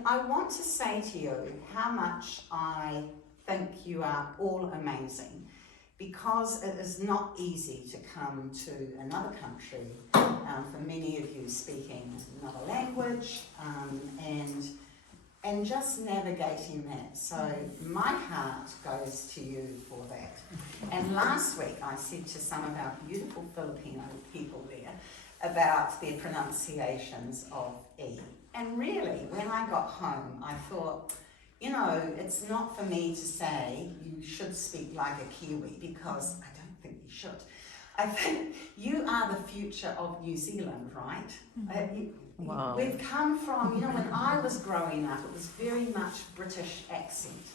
And I want to say to you how much I think you are all amazing, because it is not easy to come to another country, for many of you speaking another language, and just navigating that. So my heart goes to you for that. And last week I said to some of our beautiful Filipino people there about their pronunciations of E. And really, when I got home, I thought, you know, it's not for me to say you should speak like a Kiwi, because I don't think you should. I think you are the future of New Zealand, right? Wow. We've come from, you know, when I was growing up, it was very much British accent,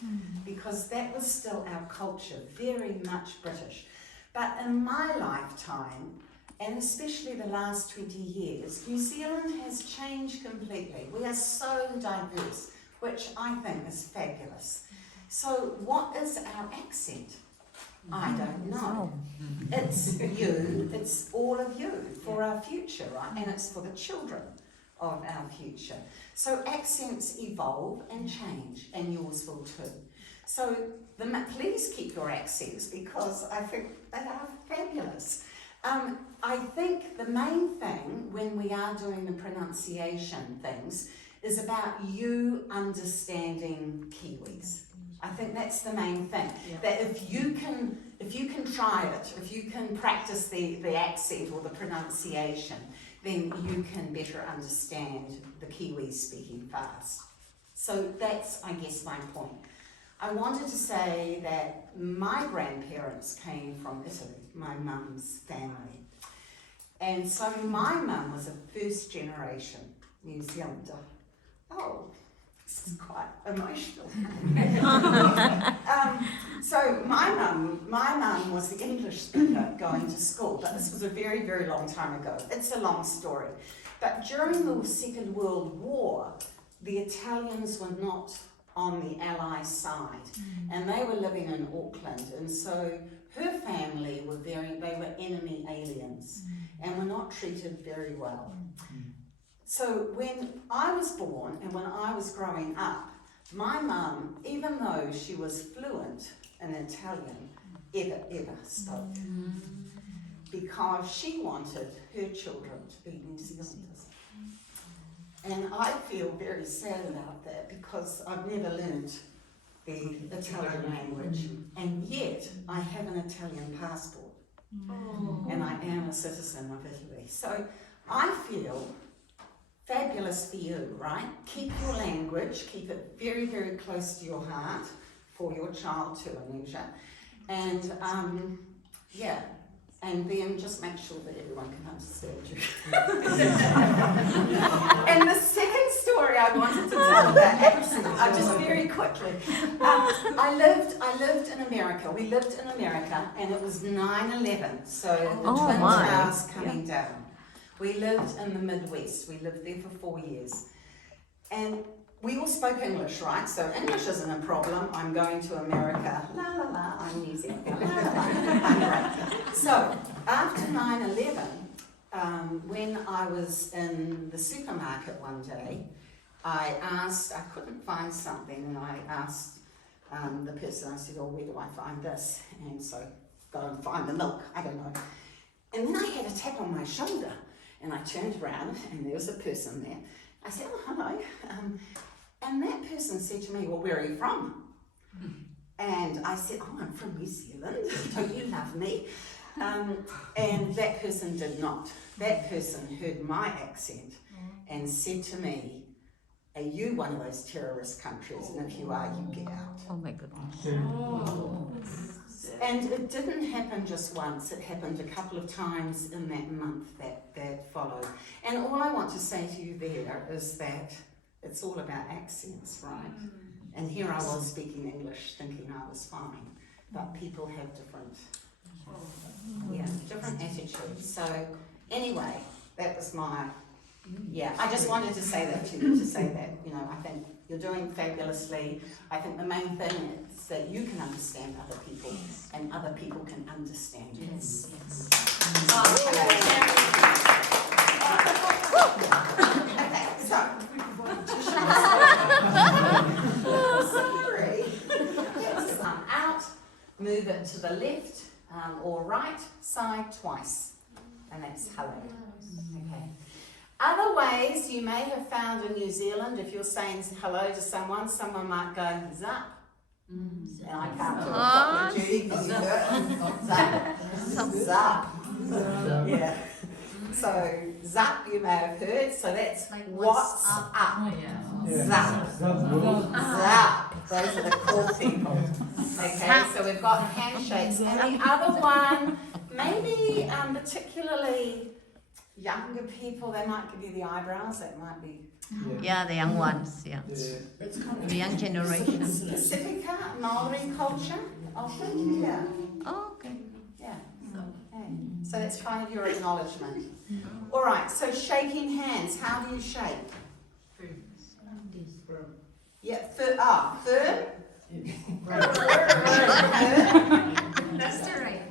because that was still our culture, very much British. But in my lifetime, and especially the last 20 years, New Zealand has changed completely. We are so diverse, which I think is fabulous. So what is our accent? I don't know. It's you, it's all of you for our future, right? And it's for the children of our future. So accents evolve and change, and yours will too. So please keep your accents, because I think they are fabulous. I think the main thing when we are doing the pronunciation things is about you understanding Kiwis. I think that's the main thing. Yeah. That if you can try it, if you can practice the accent or the pronunciation, then you can better understand the Kiwis speaking fast. So that's, I guess, my point. I wanted to say that my grandparents came from Italy, my mum's family. And so my mum was a first generation New Zealander. Oh, this is quite emotional. So my mum was the English speaker going to school, but this was a very, very long time ago. It's a long story. But during the Second World War, the Italians were not on the Allied side, and they were living in Auckland, and so her family they were enemy aliens, and were not treated very well. So when I was born and when I was growing up, my mum, even though she was fluent in Italian, ever spoke, because she wanted her children to be New Zealanders. And I feel very sad about that, because I've never learned the Italian language, and yet I have an Italian passport, and I am a citizen of Italy. So I feel fabulous for you, right? Keep your language, keep it very, very close to your heart for your child too, Anisha. And yeah, and then just make sure that everyone can understand you. And the second story I wanted to tell about accent, just very quickly. I lived in America. We lived in America, and it was 9/11, so the Twin Towers coming down. We lived in the Midwest. We lived there for 4 years. And we all spoke English, right? So English isn't a problem. I'm going to America. La la la, I'm New Zealand. La la la, I'm great. So after 9/11, when I was in the supermarket one day, I couldn't find something, and I asked the person, I said, oh, where do I find this? And so go and find the milk, I don't know. And then I had a tap on my shoulder, and I turned around, and there was a person there. I said, oh, hello. And that person said to me, well, where are you from? And I said, oh, I'm from New Zealand. Don't you love me? And that person did not. That person heard my accent and said to me, are you one of those terrorist countries? And if you are, you get out. Oh my goodness. Oh. And it didn't happen just once, it happened a couple of times in that month that followed. And all I want to say to you there is that it's all about accents, right? And here I was speaking English thinking I was fine, but people have different attitudes. So anyway, that was my, I just wanted to say that to you, I think you're doing fabulously. I think the main thing is that you can understand other people, and other people can understand you. Yes. Okay, so Move it to the left or right side twice. And that's hello. Okay. Other ways you may have found in New Zealand, if you're saying hello to someone might go zap. And I can't do it properly, Judy, because you do it. Zap. Zap. Yeah. So zap you may have heard, so that's like what's up. Oh, yeah. Zap. Zap. Those are the cool people. Okay, so we've got handshakes. And the other one, maybe particularly younger people, they might give you the eyebrows, that might be. Yeah, the young ones, yeah. The young generation. Pacifica, Maori culture, often, yeah. Oh, okay. Yeah. Okay. So that's kind of your acknowledgement. All right, so shaking hands, how do you shake? Yeah, firm. That's the right.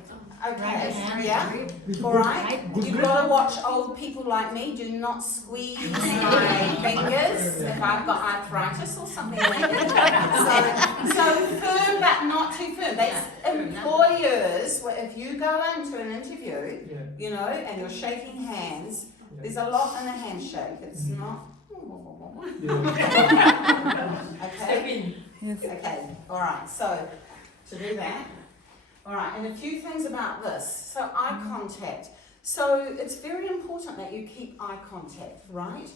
Okay, yeah. All right. You've got to watch old people like me. Do not squeeze my fingers if I've got arthritis or something like that. So firm, but not too firm. That's employers. If you go into an interview, you know, and you're shaking hands, there's a lot in a handshake. It's not. Okay. Okay. All right. So to do that. All right, and a few things about this. So eye contact. So it's very important that you keep eye contact, right?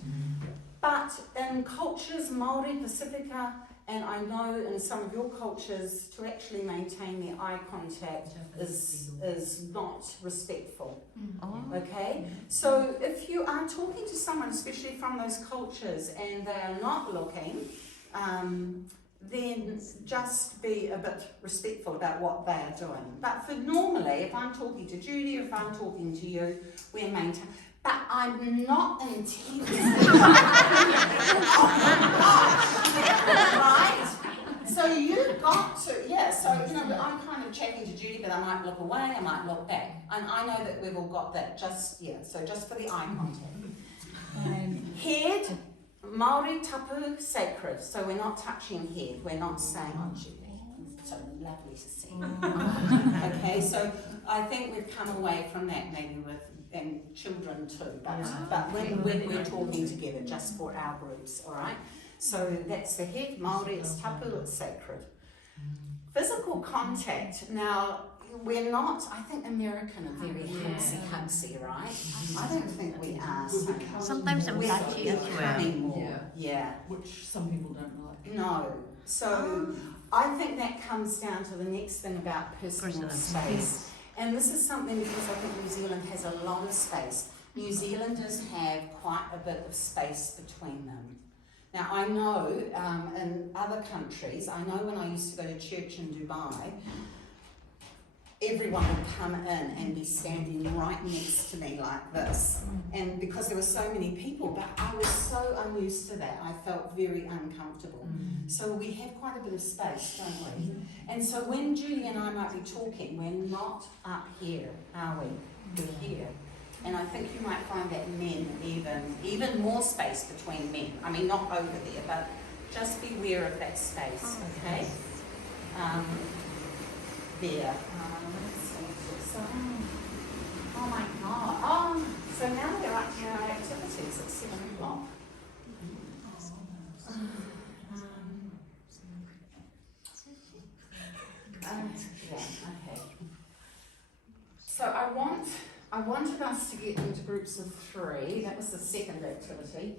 But in cultures, Māori, Pacifica, and I know in some of your cultures, to actually maintain the eye contact is not respectful. Okay? So if you are talking to someone, especially from those cultures, and they are not looking, then just be a bit respectful about what they are doing. But for normally, if I'm talking to Judy, if I'm talking to you, we're maintaining. But I'm not intense. Right? So you've got to, so, you know, I'm kind of chatting to Judy, but I might look away, I might look back. And I know that we've all got that, so just for the eye contact. Head. Māori tapu sacred, so we're not touching head, we're not saying, oh Julie, so lovely to see you. Okay, so I think we've come away from that maybe with, and children too, but when we're talking together just for our groups, alright? So that's the head, Māori, it's tapu, it's sacred. Physical contact, now we're not, I think American are very hugsy, right? I don't think we are. Sometimes I'm touchy as well. Yeah. Which some people don't like. No. So I think that comes down to the next thing about personal space. And this is something because I think New Zealand has a lot of space. New Zealanders have quite a bit of space between them. Now I know in other countries, I know when I used to go to church in Dubai, everyone would come in and be standing right next to me like this. And because there were so many people, but I was so unused to that, I felt very uncomfortable. So we have quite a bit of space, don't we? And so when Judy and I might be talking, we're not up here, are we? We're here. And I think you might find that men even more space between men. I mean, not over there, but just beware of that space, okay? There. Oh my God. So now we're up to our activities at 7 o'clock. Okay. So I wanted us to get into groups of 3. That was the second activity.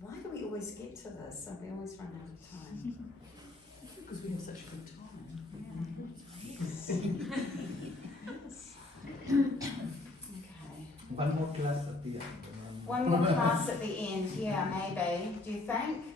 Why do we always get to this? We always run out of time. Because we have such a good time. Okay. One more class at the end. One more class at the end, yeah, maybe. Do you think?